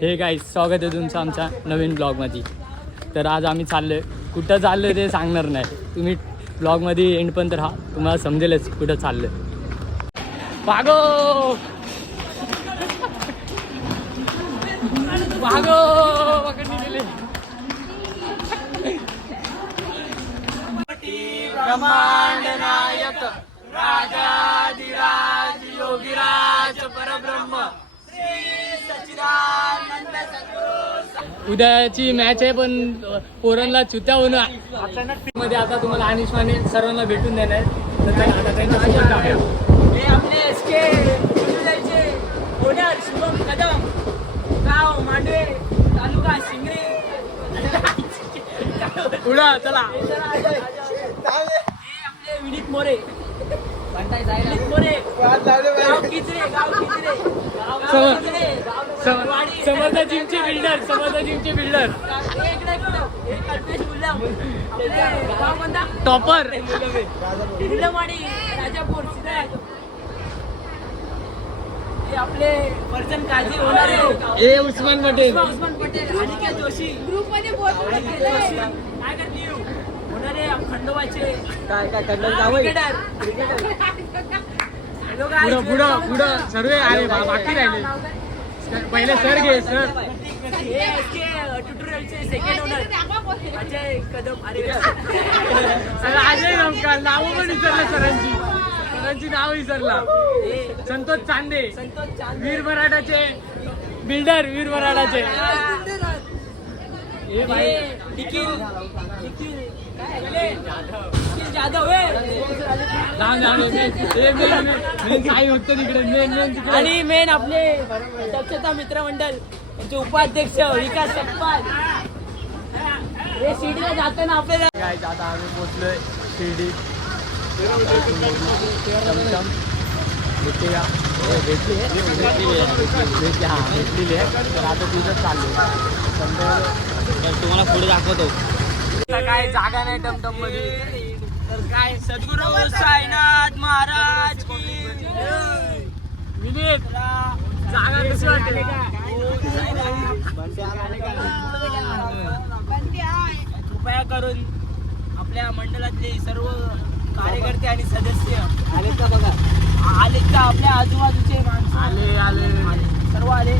हे गाईज स्वागत आहे तुमचं आमच्या नवीन ब्लॉगमध्ये. तर आज आम्ही चाललोय, कुठं चाललोय ते सांगणार नाही, तुम्ही ब्लॉगमध्ये एंड पण तर तुम्हाला समजेलच कुठं चाललोय. भागो भागो पकडणी गेले. ब्रह्मांड नायक राजाधिराज योगीराज परब्रह्म उद्याची मॅच आहे, पण पोरांना चुत्या होणं मध्ये आता तुम्हाला अनिशमाने सर्वांना भेटून देणार. तर आता त्यांच्या आपले एसके ओनर शुभम कदम, गाव मांडवे, तालुका शिंगरी, पुढं चला. आपले विनीत मोरे, समर्थ जिमचे बिल्डर, टॉपर राजापूर, आपले पर्सन काळजी होणार आहे उस्मान पटेल, अनिकेत जोशी ग्रुप मध्ये काय करते होणारे खंडोबाचे काय पुढं सर्व आले, बाकी राहिले. पहिले सर घे सर. ट्युटोरियलचे सेकंड ओनर अजय कदम. अजय नमस्कार, नाव पण विसरलं सरांची नाव विसरला. संतोष चांदे, वीर मराठाचे बिल्डर, वीर मराठाचे. आणि मेन आपले दक्षता मित्रमंडळ त्यांचे उपाध्यक्ष विकास सपकाळ. हे शिर्डीला जाताना आपल्याला आता आम्ही पोहोचलोय शिर्डी. भेटलेली आहे. तर आता तुझंच चालू तुम्हाला पुढे दाखवतो. काय जागा नाही टमटम मध्ये, तर काय सद्गुरू साईनाथ महाराज की विनीत जागा कशी वाटते कृपया करून आपल्या मंडळातले सर्व कार्यकर्ते आणि सदस्य आले का बघा. आले का आपल्या आजूबाजूचे माणसं आले सर्व आले.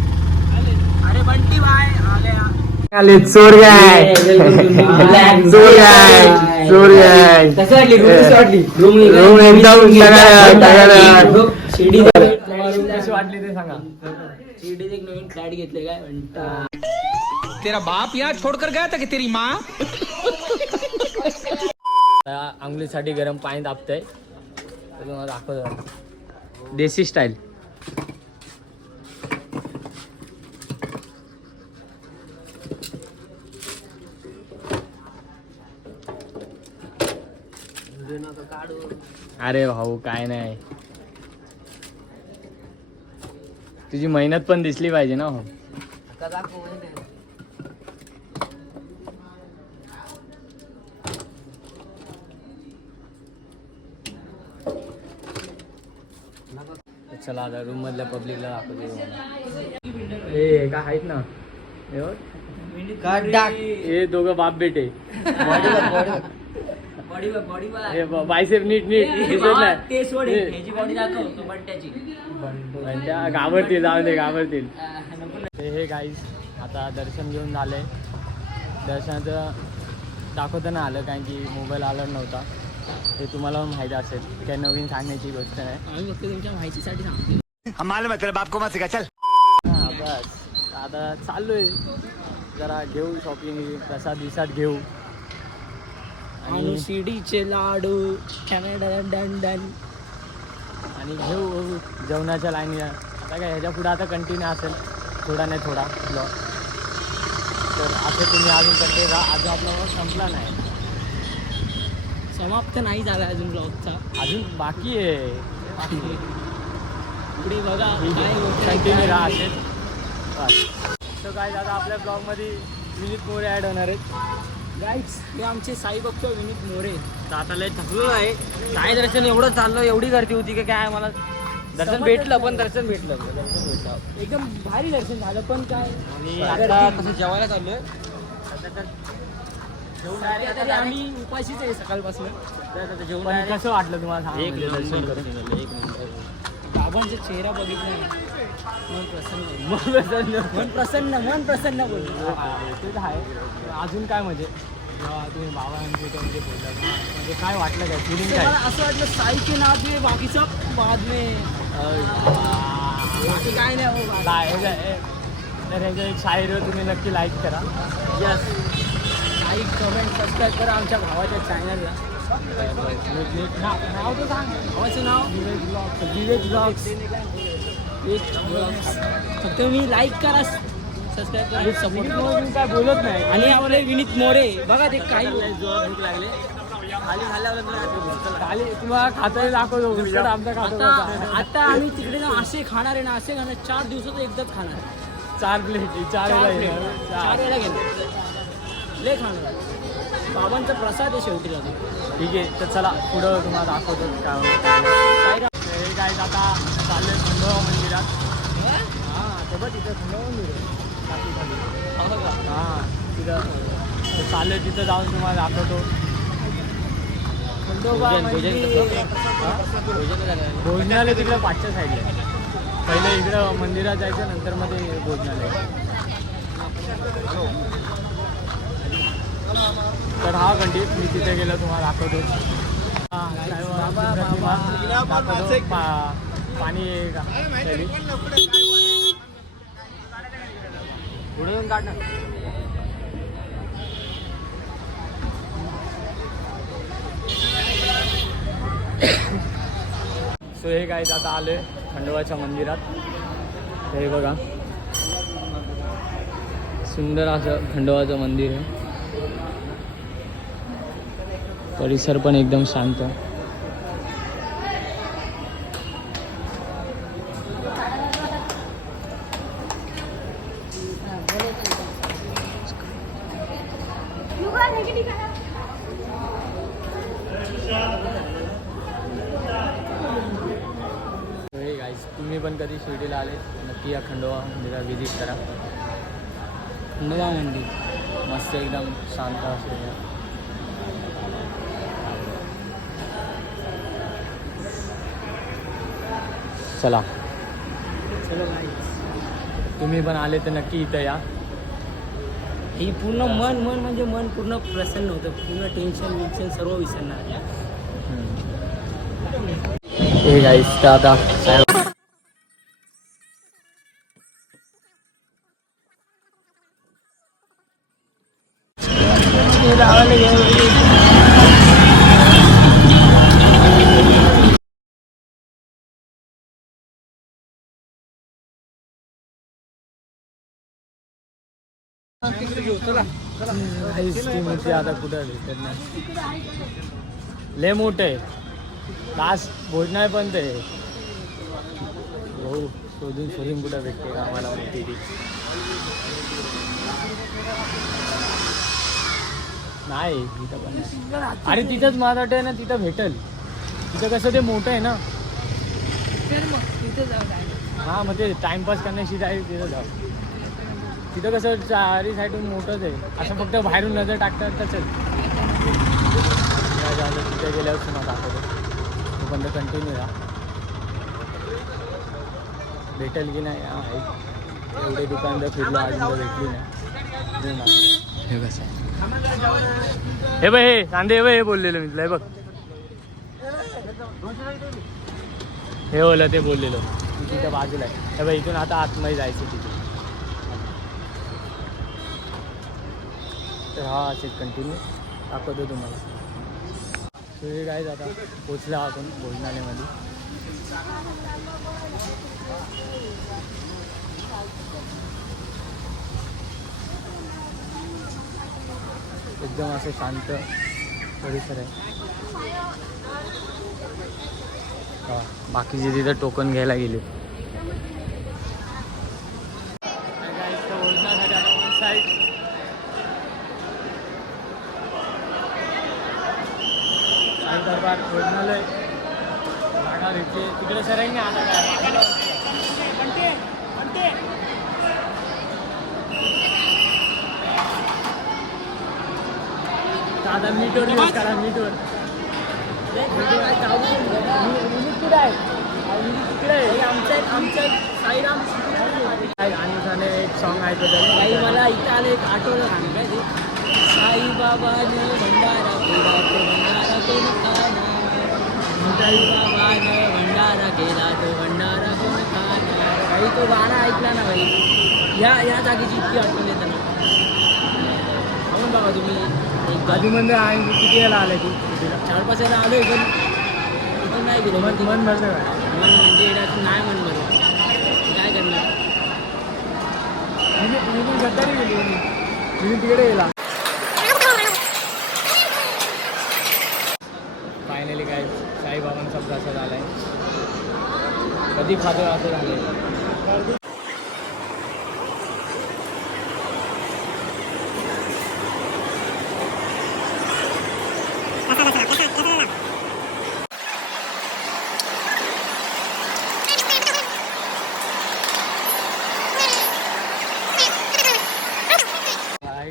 अरे बंटी भाई आले, चोर गाय कसं वाटली रूम एकदम शिर्डी कशी वाटली ते सांगा. शिर्डीत एक नवीन फ्लॅट घेतले काय म्हणता. तेरा बाप यहाँ छोड़कर गया था कि तेरी माँ. आंघोळीसाठी गरम पाणी तापतंय, तुम्हाला दाखवतो देसी स्टाईल. अरे भाऊ काय नाही, तुझी मेहनत पण दिसली पाहिजे ना. हो चला आता रूम मधल्या पब्लिकला दाखवतो. हे काय आहेत ना हे दोघं बाप बेटे. बायसेप नीट दिसत नाही. घाबरतील. हे गाईज आता दर्शन घेऊन झालंय. दर्शनाचं दाखवता ना आलं, कारण की मोबाईल आला नव्हता. हे तुम्हाला पण माहिती असेल, काही नवीन सांगण्याची गोष्ट नाही. आम्ही फक्त तुमच्या माहितीसाठी सांगतो. बस आता चाललोय, जरा घेऊ शॉपिंग, प्रसाद घेऊ आणि शिर्डीचे लाडू आणि घेऊ जेवणाच्या लाईनी. आता काय ह्याच्या पुढे आता कंटिन्यू असेल, थोडा नाही थोडा ब्लॉग. तर असं तुम्ही अजून कंटिन्यू राहा. अजून आपला ब्लॉग संपला नाही, समाप्त नाही झाला अजून ब्लॉगचा, अजून बाकी आहे. पुढे बघा कंटिन्यू राहा असेल. तर काय आता आपल्या ब्लॉगमध्ये विनीत मोरे ॲड होणार आहेत. गाईड्स हे आमचे साई भक्त विनीत मोरे. तर आता लय थकलो आहे. काय दर्शन एवढं चाललं, एवढी गर्दी होती की काय मला दर्शन भेटलं पण दर्शन भेटलं एकदम भारी दर्शन झालं पण काय आणि आता कसं जेवायला चाललोय तरी आम्ही उपाशीच आहे सकाळपासून जेवण कसं वाटलं तुम्हाला एक दर्शन करून बाबांचा चेहरा बघितला मन प्रसन्न बोलतो ते तर आहे अजून काय म्हणजे जेव्हा तुम्ही बाबांचे म्हणजे बोलता म्हणजे काय वाटलं काय फिलिंग काय असं वाटलं साई के नाद में बाकी सब बाद में बाकी काय नाही तर ह्याचं एक शायरी तुम्ही नक्की लाईक करा यस लाईक कमेंट सबस्क्राईब करा आमच्या भावाच्या चॅनलला नाव तर सांग भावाचं नाव विवेक ब्लॉग्स फक्त मी लाईक करा सबस्क्राईब करा सपोर्ट काय बोलत नाही आणि आपले विनीत मोरे बघा ते काही भूक लागले खाली तुम्हाला खाता दाखवतो आमचा खातो आता आम्ही तिकडे ना असे खाणार आहे ना असे खाणार 4 दिवसात एकदाच खाणार 4 प्लेट 4 वेळा घेणार लय खाणार बाबांचा प्रसाद आहे शेवटी ठीक आहे तर चला पुढं तुम्हाला दाखवतो काय काय आता चाललंय खंडोबा मंदिरात हां ते बघ तिथं खंडोबा मंदिर हां तिथं चाललंय तिथं जाऊन तुम्हाला दाखवतो खंडोबा भोजनालय तिकडं पाचच्या साईडला पहिलं इकडं मंदिरात जायचं नंतर मध्ये भोजनालय तर हा घंटी मी तिथे गेलो तुम्हाला दाखवतो दाखवतो पाणी पुढे येऊन काढ ना सो हे काय आता आलोय खंडोबाच्या मंदिरात हे बघा सुंदर असं खंडोबाचं मंदिर आहे परिसर पण एकदम शांत तुम्ही पण कधी शिर्डीला आले नक्की या खंडोबा मंदिरात विजिट करा खंडोबा मंदिर मस्त एकदम शांत असेल चला तुम्ही पण आले तर नक्की इथं या ही पूर्ण मन म्हणजे मन पूर्ण प्रसन्न होतं पूर्ण टेन्शन सर्व विसरणार हे गाईस तर आता मूर्ती आता कुठं भेटत नाही लय मोठं आहे लास्ट भोजनालय पण ते हो शोधून कुठं भेटते का आम्हाला मूर्ती ती नाही तिथं पण अरे तिथंच मला वाटतं ना तिथं भेटेल तिथं कसं ते मोठं आहे ना हां मग ते टाइमपास करण्याशी जाईल तिथं जाऊ तिथं कसं चारी साईडून मोठंच आहे असं फक्त बाहेरून नजर टाकतात तसंच तिथे गेल्यावर तुम्हाला दाखवतो तो पण कंटिन्यू राहा भेटेल की नाही एवढे दुकानदार फिरलो अजून भेटली नाही हे कसं आहे हे बघ हे कांदे हे बोललेलं मी तुला हे बघ हे बोललं ते बोललेलं तिथं बाजूला आहे हे बघ इथून आता आतमध्ये जायचं तिथे तर हा असेल कंटिन्यू दाखवतो तुम्हाला हे काय आता पोचला आपण भोजनालयमध्ये एकदम असं शांत परिसर आहे हा बाकीचे तिथं टोकन घ्यायला गेले दरबार भोजनालय जागा आता तिकडे सरांनी आता दादा मीटवर यूज करा मीटवर कुठे आहे आमच्या साईराम आणि त्याने एक सॉन्ग ऐकलं काही मला इथं आलं एक आठवलं गाणं काय ते साईबाबाने भंडारा केला तो भंडारा कोण खाणार साईबाबाने भंडारा केला तो भंडारा कोण खाणार भाई तो गाणं ऐकला ना भाई या जागेची इतकी आठवण येतं ना म्हणून बघा तुम्ही गादी मंदिर आहे किती वेळेला आलं तू 4-5 वेळेला आलोय पण इथून नाही गेलो मन भरलं काय मन म्हणजे येण्यात नाही मन भरलं काय करणार मी गद्दारी गेली मी तिकडे गेला फायनली काय साईबाबांचा प्रसाद आलाय कधी खातो असं झालंय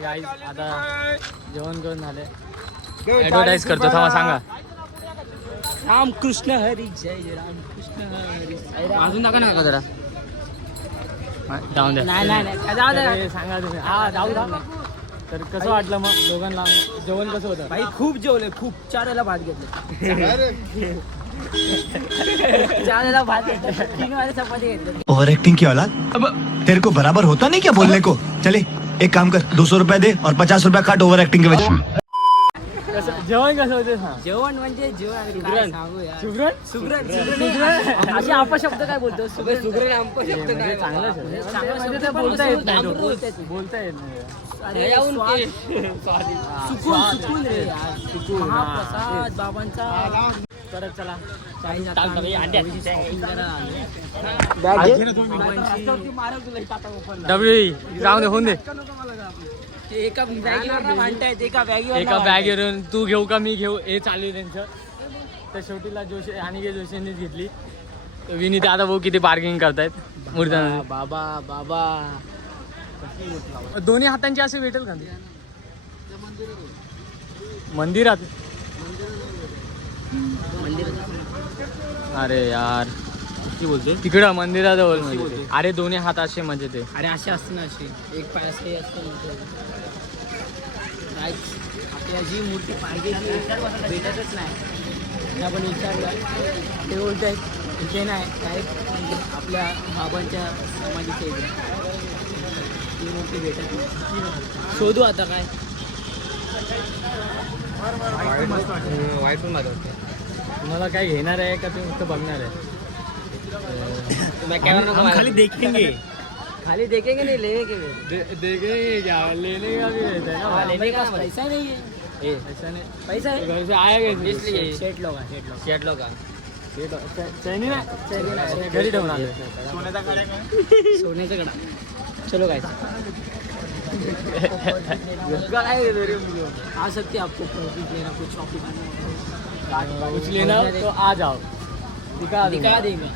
गाईज आता जेवण करून झाले ॲडव्हर्टाईज करतो थांबा सांगा रामकृष्ण हरी जय रामकृष्ण हरी अजून टाका ना जरा जाऊन द्या नाही सांगा तुम्ही हा जाऊ द्या तर कसं वाटलं मग दोघांना जेवण कसं होतं भाई खूप जेवले खूप 4 वेळेला भात घेतले 4 वेळेला भात घेतले 3 वेळेला चपाती घेतली ओवर एक्टिंग की औलाद अब तेरे को बराबर होता नहीं क्या बोलने को चले एक काम कर 200 रुपए दे और 50 रुपए काट ओवर एक्टिंग के वजह जेवण कसं होते जेवण म्हणजे जेवण सुगरण असे अपशब्द काय बोलतो सुगरण अपशब्द काय चांगलं बोलता येत नाही बोलता येत नाही सुकून रे महाप्रसाद बाबांचा परत चला जाऊ दे होऊन दे एका बॅगीवर म्हणतायत एका बॅगवरून तू घेऊ का मी घेऊ हे चालू आहे त्यांचं तर शेवटीला जोशी आणि जोशींनीच घेतली विनीत आता भाऊ किती पार्किंग करतायत मूर्त्या बाबा दोन्ही हातांची असे भेटेल का मंदिरात अरे यार बोलतो तिकडं मंदिराजवळ म्हणजे अरे दोन्ही हात असे म्हणजे ते अरे असे असते ना असे एक पाय असे असते आपल्या जी मूर्ती पाहिजे भेटतच नाही आपण विचारलं ते बोलत आहेत इथे नाही काय आपल्या बाबांच्या समाधीच्या इकडे ती मूर्ती भेटत नाही शोधू आता काय वाईट पण माझं तुम्हाला काय घेणार आहे का तुम्ही फक्त बघणार आहे खाली देखेंगे नहीं लेंगे देखेंगे क्या लेने का भी रहता है ना लेने का पैसा नहीं है ऐसा नहीं पैसा है घर से आएगा इसलिए सेठ लोग चैनी ना घरी ठेवून आले सोन्याचा कडा चलो काय आ सकते आपको प्रॉफिट लेना कुछ शॉपिंग कुछ लेना तो आ जाओ दिखा देंगे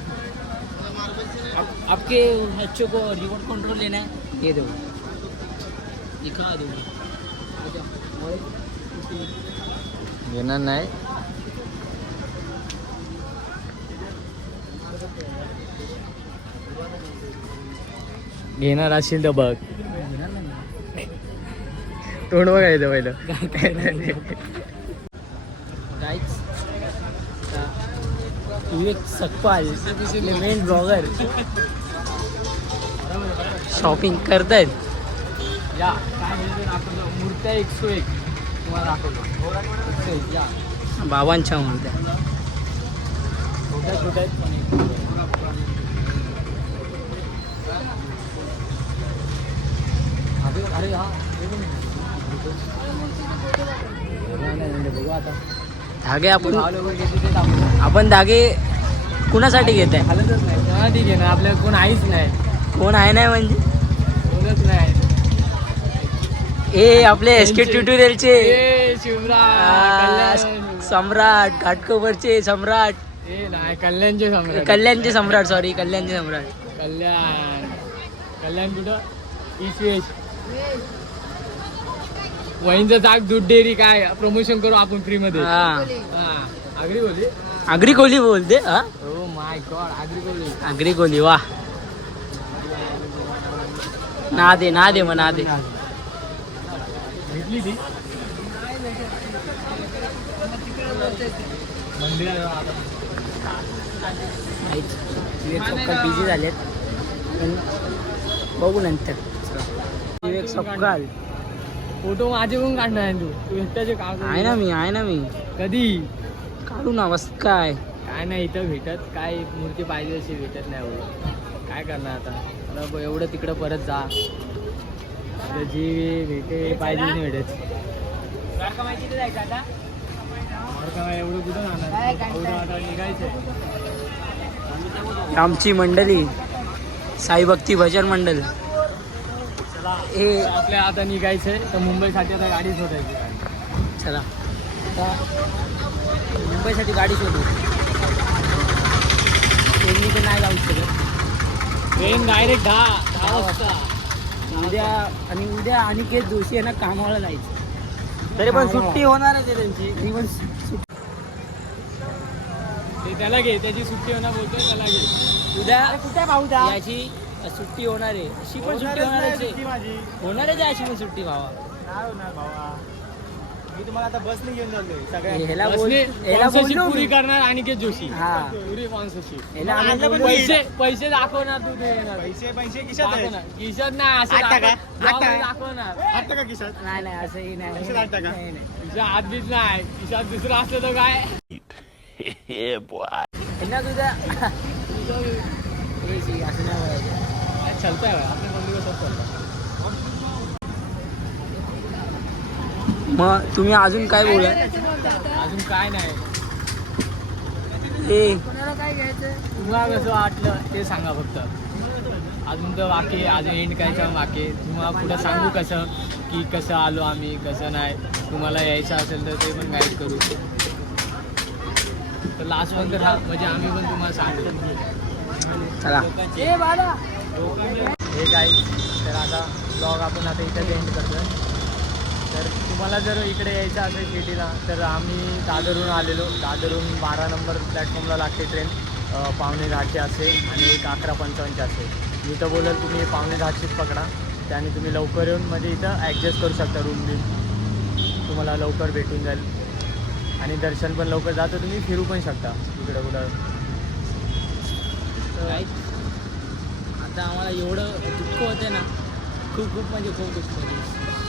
आपके बच्चों को रिमोट कंट्रोल लेना है ये दो दिखा दो घेणार नाही घेणार असेल तर बघ तोंड बघायचं पहिलं विवेक सकपाल मेन ब्लॉगर शॉपिंग करतायत या काय म्हणजे दाखवलं मूर्त्या 101 तुम्हाला दाखवलं 101 या बाबांच्या मूर्त्या छोट्या छोट्या आहेत अरे हा बघू आता धागे आपण धागे कुणासाठी घेत आहे हालतच नाही कोणासाठी घेणं आपल्याला कोण आहेच नाही कोण आहे नाही म्हणजे कोणच नाही ए आपले एसके ट्युटोरियलचे ए शिवराज सम्राट घाटकोपरचे सम्राट ते नाही कल्याणचे सम्राट. कल्याणचे सम्राट, सॉरी कल्याणचे सम्राट. कल्याण कुठं ईश वहींचं जाग दूध डेअरी काय प्रमोशन करू आपण फ्री मध्ये. हा आगरी बोली आगरी कोहली बोलते. हा हो माय गॉड आगरी बोली. आगरी कोहली वा. ना दे मग ना दे. भेटली ती विवेक सपकाळ बिझी झालेत पण बघू नंतर. विवेक सपकाळ फोटो माझे पण काढणार आहे तू एकट्याचे काम आहे ना मी कधी काढू ना मस्त. काय नाही इथं भेटत काय मूर्ती पाहिजे अशी भेटत नाही एवढं. काय करणार आता एवढं तिकडं परत जा जी भेटे पाहिजे नाही भेटत. एवढं कुठं जाणार एवढं आता निघायचं. आमची मंडळी साई भक्ती भजन मंडळ हे आपल्या आता निघायचंय तर मुंबईसाठी आता गाडी शोधायची. चला आता मुंबईसाठी गाडी शोधू. ट्रेननी तर नाही जाऊ शकत. ट्रेन डायरेक्ट 10 वाजता. उद्या अनिकेत जोशी आहे ना कामाला जायचं. तरी पण सुट्टी होणार आहे त्यांची. मी पण ते त्याला घे त्याची सुट्टी होणार बोलतोय त्याला घे. उद्या कुठे पाहू याची सुट्टी होणार आहे. अशी पण सुट्टी होणार आहे अशी पण सुट्टी भावा. मी तुम्हाला आता बसने घेऊन जातोय ह्याला स्पॉन्सरशिप पुरी करणार अनिकेत जोशी. हा पुरी स्पॉन्सरशिप. ह्याला पैसे दाखवणार तू ते पैसे खिशात नाही असं दाखवणार. नाही असंही नाही. तुझ्या हात बीत नाही खिशात दुसरं असलं तर काय ह्यांना तुझ्या असं नाही बोलायचं. चलतंय आपल्या बंदी कसं. मग तुम्ही अजून काय बोला. अजून काय नाही हे तुम्हाला कसं वाटलं ते सांगा फक्त. अजून तर बाकी अजून एंड करायचं बाकी. तुम्हाला पुढं सांगू कसं की कसं आलो आम्ही कसं नाही. तुम्हाला यायचं असेल तर ते पण गाईड करू. तर लास्ट पण तर म्हणजे आम्ही पण तुम्हाला सांगतो. चला हे गाईड तर आता ब्लॉग आपण आता इथं एंड करतो. तर तुम्हाला जर इकडे यायचं असेल सिटीला तर आम्ही दादरहून आलेलो. दादरहून 12 नंबर प्लॅटफॉर्मला लागते ट्रेन. 9:45ची असेल आणि एक 11:55ची असेल. मी तर बोलेल तुम्ही 9:45चीच पकडा. त्याने तुम्ही लवकर येऊन म्हणजे इथं ॲडजस्ट करू शकता. रूम बिल तुम्हाला लवकर भेटून जाईल आणि दर्शन पण लवकर जातं. तुम्ही फिरू पण शकता इकडं कुठं. तर आता आम्हाला एवढं दुःख होते ना खूप म्हणजे खूप दुःख होते.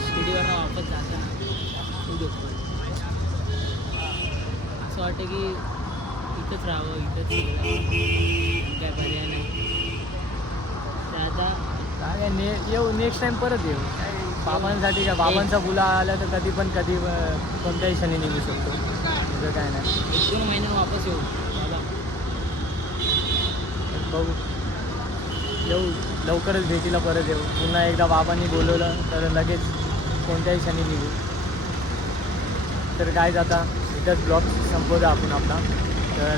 शिडीवरनं वापस जाताना खूप दुःख होतं. असं वाटतं की इथंच राहावं इथंच काय पर्याय नाही. तर आता काय येऊ नेक्स्ट टाइम परत येऊ. काय बाबांसाठी का बाबांचा बुला आला तर कधी कोणत्याही क्षणी निघू शकतो. तुझं काय नाही. 1-2 महिन्यानं वापस येऊ. बघू येऊ लवकरच भेटीला परत येऊ. पुन्हा एकदा बाबांनी बोलवलं तर लगेच कोणत्याही क्षणी निघू. तर काय आता इथंच ब्लॉग संपवतो आपण आपला. तर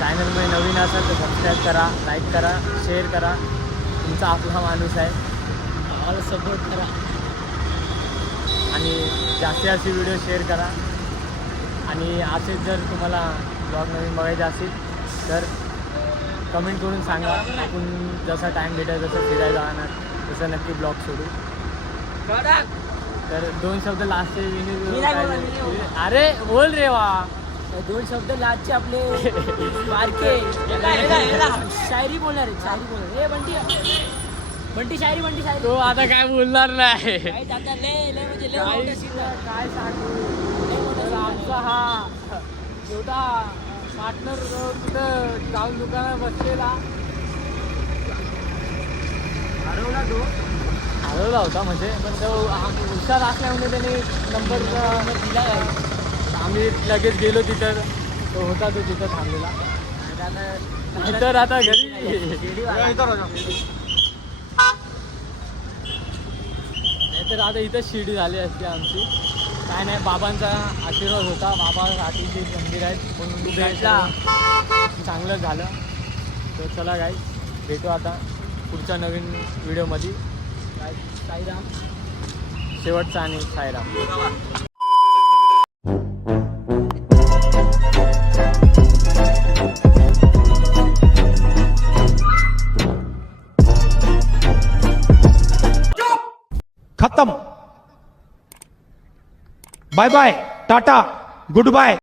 चॅनलमध्ये नवीन असाल तर सबस्क्राईब करा, लाईक करा, शेअर करा. तुमचा आपला माणूस आहे. आम्हाला सपोर्ट करा आणि जास्तीत व्हिडिओ शेअर करा. आणि असेच जर तुम्हाला ब्लॉग नवीन बघायचे असेल तर कमेंट करून सांगा. आपण जसा टाईम भेटेल जसं फिरायला जाणार तसं नक्की ब्लॉग सोडू. तर 2 शब्द लास्टचे अरे बोल रे वा. 2 शब्द लास्टचे आपले बारके शायरी बोलणार आहे. शायरी बोलणार हे बंटी शायरी. तो आता काय बोलणार नाही. काय जाता म्हणजे काय सांगू. आमचा हा छोटा पार्टनर कुठं जाऊन दुकानात बसलेला हरवला होता म्हणजे. पण तो हुशार असल्यामुळे त्याने नंबर दिला. आम्ही लगेच गेलो तिथं. तो होता तो तिथं थांबलेला. तर आता घरी तर आता इथं शिडी झाली असते आमची. काय नाही, बाबांचा आशीर्वाद होता. बाबा रात्रीचे मंदिर आहेत म्हणून भेटला. चांगलं झालं. तर चला गाईज, भेटू आता पुढच्या नवीन व्हिडिओमध्ये. साईराम. शेवटचा आणि साईराम. खत्म. बाय बाय, टाटा, गुड बाय.